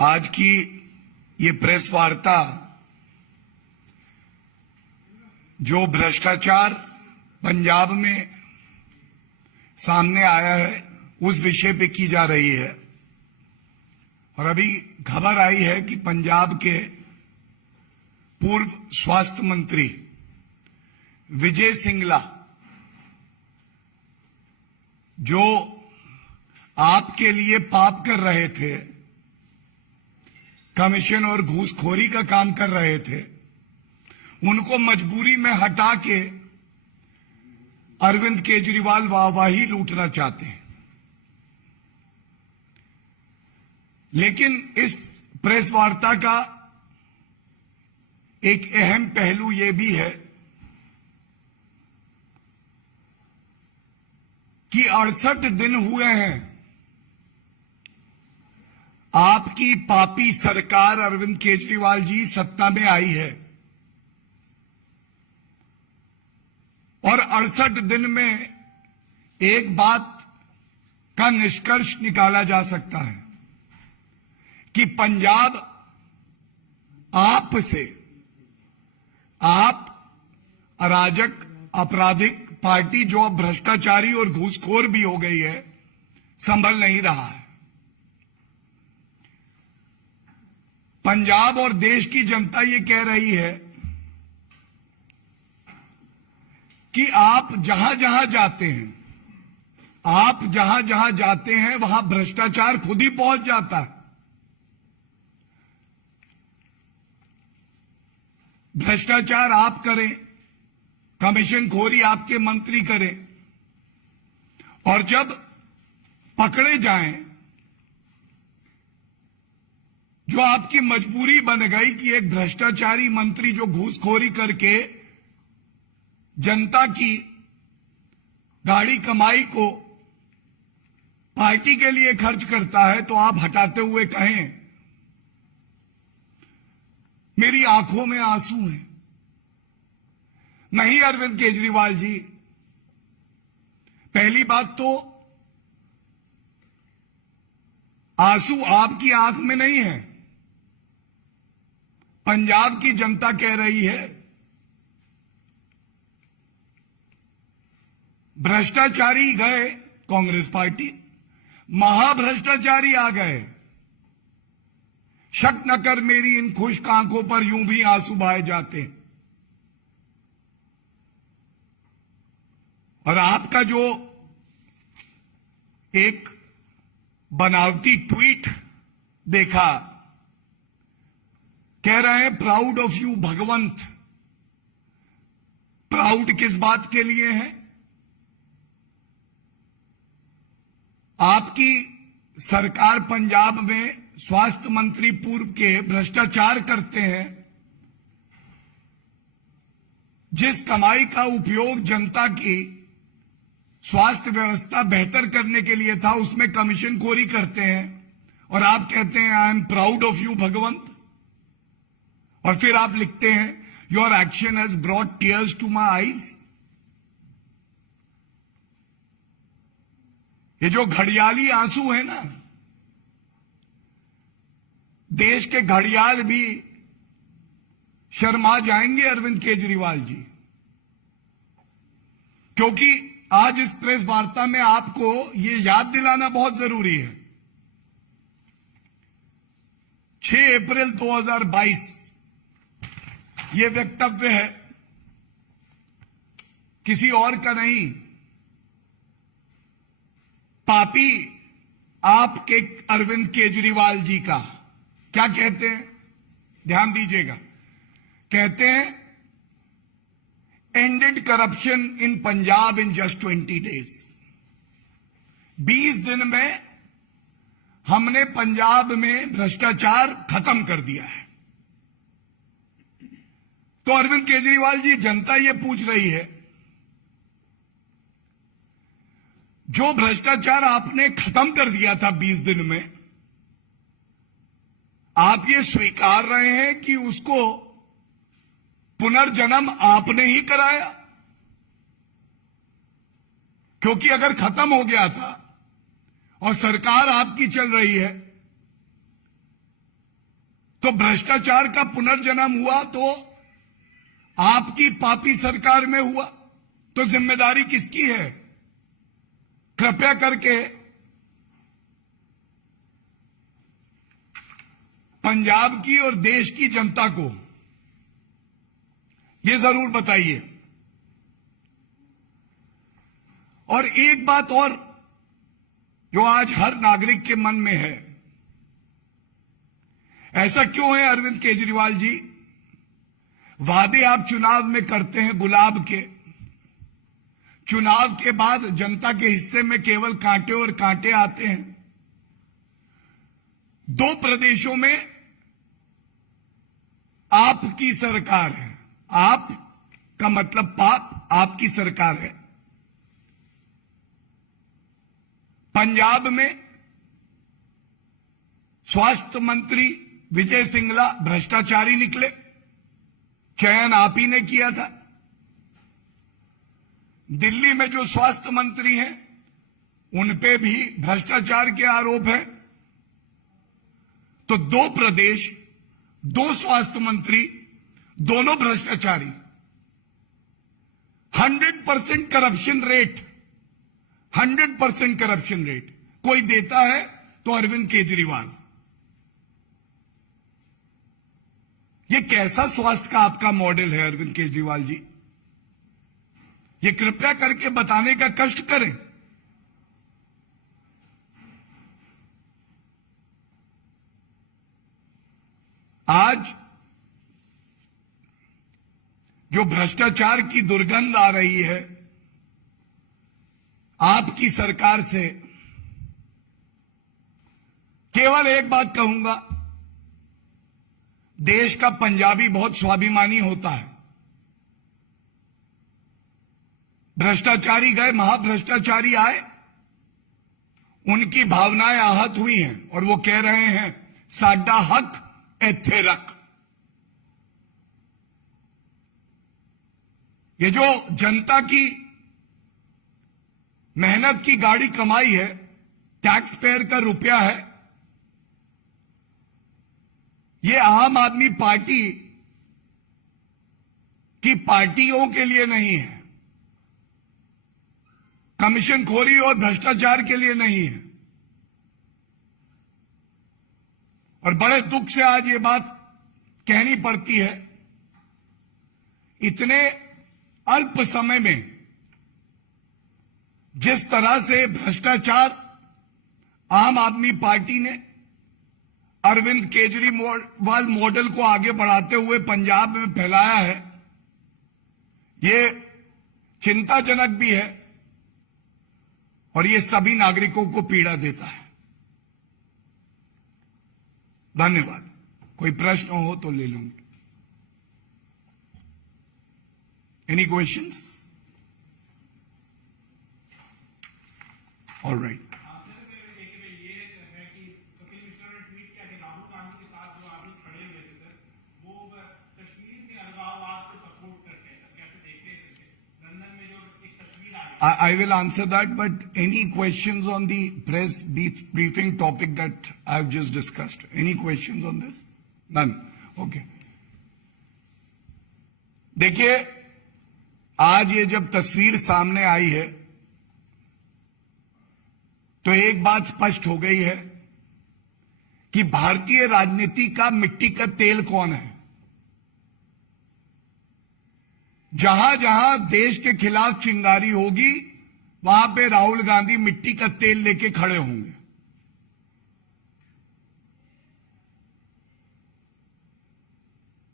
आज की ये प्रेस वार्ता जो भ्रष्टाचार पंजाब में सामने आया है उस विषय पे की जा रही है। और अभी खबर आई है कि पंजाब के पूर्व स्वास्थ्य मंत्री विजय सिंगला, जो आपके लिए पाप कर रहे थे, कमीशन और घूसखोरी का काम कर रहे थे, उनको मजबूरी में हटा के अरविंद केजरीवाल वाहवाही लूटना चाहते हैं। लेकिन इस प्रेस वार्ता का एक अहम पहलू यह भी है कि 68 दिन हुए हैं आपकी पापी सरकार अरविंद केजरीवाल जी सत्ता में आई है, और 68 दिन में एक बात का निष्कर्ष निकाला जा सकता है कि पंजाब आप अराजक आपराधिक पार्टी जो अब भ्रष्टाचारी और घूसखोर भी हो गई है, संभल नहीं रहा है। पंजाब और देश की जनता ये कह रही है कि आप जहां जहां जाते हैं वहां भ्रष्टाचार खुद ही पहुंच जाता है। भ्रष्टाचार आप करें, कमीशन खोरी आपके मंत्री करें, और जब पकड़े जाएं, जो आपकी मजबूरी बन गई कि एक भ्रष्टाचारी मंत्री जो घूसखोरी करके जनता की गाड़ी कमाई को पार्टी के लिए खर्च करता है, तो आप हटाते हुए कहें मेरी आंखों में आंसू हैं। नहीं अरविंद केजरीवाल जी, पहली बात तो आंसू आपकी आंख में नहीं है, पंजाब की जनता कह रही है। भ्रष्टाचारी गए कांग्रेस पार्टी, महाभ्रष्टाचारी आ गए। शक न कर मेरी इन खुश्क आंखों पर यूं भी आंसू बहाए जाते हैं। और आपका जो एक बनावटी ट्वीट देखा, कह रहे हैं proud of you Bhagwant. Proud किस बात के लिए है? आपकी सरकार पंजाब में स्वास्थ्य मंत्री पूर्व के भ्रष्टाचार करते हैं। जिस कमाई का उपयोग जनता की स्वास्थ्य व्यवस्था बेहतर करने के लिए था, उसमें कमीशन खोरी करते हैं, और आप कहते हैं I am proud of you Bhagwant. और फिर आप लिखते हैं your action has brought tears to my eyes. ये जो घड़ियाली आंसू है ना, देश के घड़ियाल भी शर्मा जाएंगे अरविंद केजरीवाल जी, क्योंकि आज इस प्रेस वार्ता में आपको ये याद दिलाना बहुत जरूरी है। 6 अप्रैल 2022 ये वक्तव्य है, किसी और का नहीं, पापी आपके अरविंद केजरीवाल जी का। क्या कहते हैं, ध्यान दीजिएगा। कहते हैं ended corruption in Punjab in just 20 days. 20 दिन में हमने पंजाब में भ्रष्टाचार खत्म कर दिया है। तो अरविंद केजरीवाल जी, जनता ये पूछ रही है, जो भ्रष्टाचार आपने खत्म कर दिया था 20 दिन में, आप ये स्वीकार रहे हैं कि उसको पुनर्जन्म आपने ही कराया? क्योंकि अगर खत्म हो गया था और सरकार आपकी चल रही है, तो भ्रष्टाचार का पुनर्जन्म हुआ तो आपकी पापी सरकार में हुआ, तो जिम्मेदारी किसकी है? कृपया करके पंजाब की और देश की जनता को यह जरूर बताइए। और एक बात और जो आज हर नागरिक के मन में है, ऐसा क्यों है अरविंद केजरीवाल जी, वादे आप चुनाव में करते हैं गुलाब के, चुनाव के बाद जनता के हिस्से में केवल कांटे और कांटे आते हैं। 2 प्रदेशों में आपकी सरकार है, आप का मतलब पाप, आपकी सरकार है। पंजाब में स्वास्थ्य मंत्री विजय सिंगला भ्रष्टाचारी निकले, चयन आप ही ने किया था। दिल्ली में जो स्वास्थ्य मंत्री हैं उन पे भी भ्रष्टाचार के आरोप है। तो 2 प्रदेश, 2 स्वास्थ्य मंत्री, दोनों भ्रष्टाचारी। 100% करप्शन रेट, 100% करप्शन रेट कोई देता है तो अरविंद केजरीवाल। ये कैसा स्वास्थ्य का आपका मॉडल है अरविंद केजरीवाल जी? ये कृपया करके बताने का कष्ट करें। आज जो भ्रष्टाचार की दुर्गंध आ रही है आपकी सरकार से, केवल एक बात कहूंगा, देश का पंजाबी बहुत स्वाभिमानी होता है। भ्रष्टाचारी गए, महाभ्रष्टाचारी आए, उनकी भावनाएं आहत हुई हैं और वो कह रहे हैं साडा हक इत्थे रख। ये जो जनता की मेहनत की गाड़ी कमाई है, टैक्स पेयर का रुपया है, ये आम आदमी पार्टी की पार्टियों के लिए नहीं है, कमीशनखोरी और भ्रष्टाचार के लिए नहीं है। और बड़े दुख से आज ये बात कहनी पड़ती है, इतने अल्प समय में जिस तरह से भ्रष्टाचार आम आदमी पार्टी ने अरविंद केजरीवाल मॉडल को आगे बढ़ाते हुए पंजाब में फैलाया है, ये चिंताजनक भी है और ये सभी नागरिकों को पीड़ा देता है। धन्यवाद। कोई प्रश्न हो तो ले लूंगे। Any questions? All right. I will answer that, but any questions on the press briefing topic that I've just discussed? Any questions on this? None. Okay. देखिए, आज ये जब तस्वीर सामने आई है तो एक बात स्पष्ट हो गई है कि भारतीय राजनीति का मिट्टी का तेल कौन है। जहां जहां देश के खिलाफ चिंगारी होगी वहां पे राहुल गांधी मिट्टी का तेल लेके खड़े होंगे।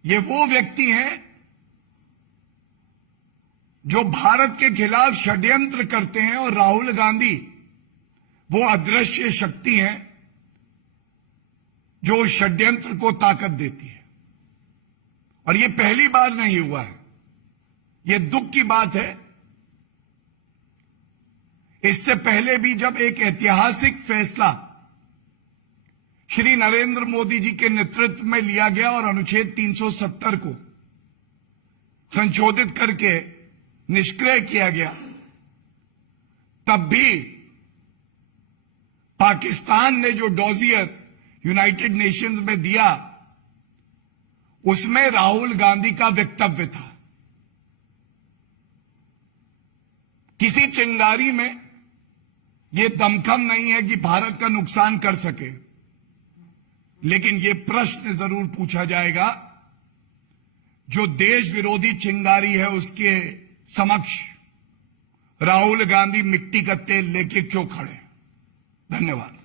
ये वो व्यक्ति हैं जो भारत के खिलाफ षड्यंत्र करते हैं और राहुल गांधी वो अदृश्य शक्ति हैं जो षड्यंत्र को ताकत देती है। और ये पहली बार नहीं हुआ है, ये दुख की बात है। इससे पहले भी जब एक ऐतिहासिक फैसला श्री नरेंद्र मोदी जी के नेतृत्व में लिया गया और अनुच्छेद 370 को संशोधित करके निष्क्रिय किया गया, तब भी पाकिस्तान ने जो डोजियर यूनाइटेड नेशंस में दिया उसमें राहुल गांधी का वक्तव्य था। किसी चिंगारी में यह दमखम नहीं है कि भारत का नुकसान कर सके, लेकिन यह प्रश्न जरूर पूछा जाएगा, जो देश विरोधी चिंगारी है उसके समक्ष राहुल गांधी मिट्टी का तेल लेके क्यों खड़े? धन्यवाद।